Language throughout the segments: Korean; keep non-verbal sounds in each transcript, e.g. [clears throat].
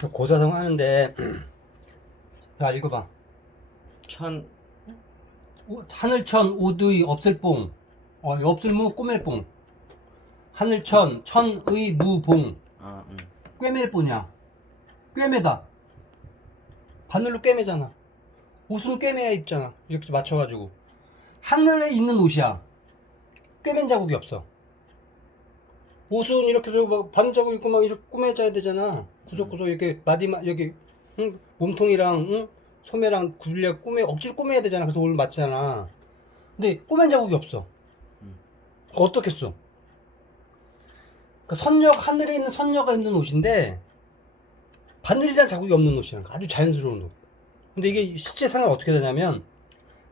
고사성 하는데 [clears throat] 야 읽어봐. 천 오- 하늘천 오드의 없을뽕. 어, 없을무 꼬멜뽕. 하늘천 천의 무봉. 아, 응. 꿰멜뽕이야. 꿰매다. 바늘로 꿰매잖아. 옷은 꿰매야 입잖아. 이렇게 맞춰가지고. 하늘에 있는 옷이야. 꿰맨 자국이 없어 옷은 이렇게 해서 막 자국 있고 막 이렇게 꾸며져야 되잖아 구석구석 이렇게 마디마 여기 응? 몸통이랑 응? 소매랑 굴려 꾸며 억지로 꾸며야 되잖아 그래서 옷을 맞잖아 근데 꾸맨 자국이 없어 음. 어떻겠어 그러니까 선녀 하늘에 있는 선녀가 입는 옷인데 바늘이란 자국이 없는 옷이야 아주 자연스러운 옷 근데 이게 실제 상황 어떻게 되냐면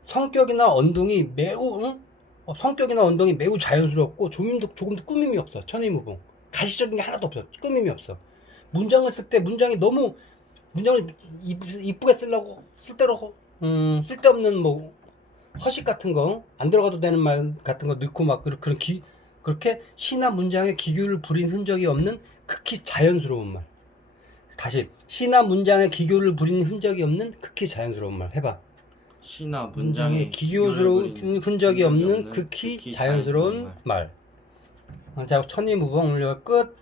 성격이나 언동이 매우 응? 어, 성격이나 언동이 매우 자연스럽고 조금도 조금도 꾸밈이 없어. 천의무봉. 가시적인 게 하나도 없어. 꾸밈이 없어. 문장을 쓸 때 문장이 너무 문장을 이쁘, 이쁘게 쓰려고 쓸대로 음, 쓸데없는 뭐 허식 같은 거 안 들어가도 되는 말 같은 거 넣고 막 그런 기 그렇게 시나 문장에 기교를 부린 흔적이 없는 극히 자연스러운 말. 다시 시나 문장에 기교를 부린 흔적이 없는 극히 자연스러운 말. 해봐 시나 문장에 기교스러운 흔적이 없는 극히 자연스러운 말. 아, 자, 천리무봉 올려 끝.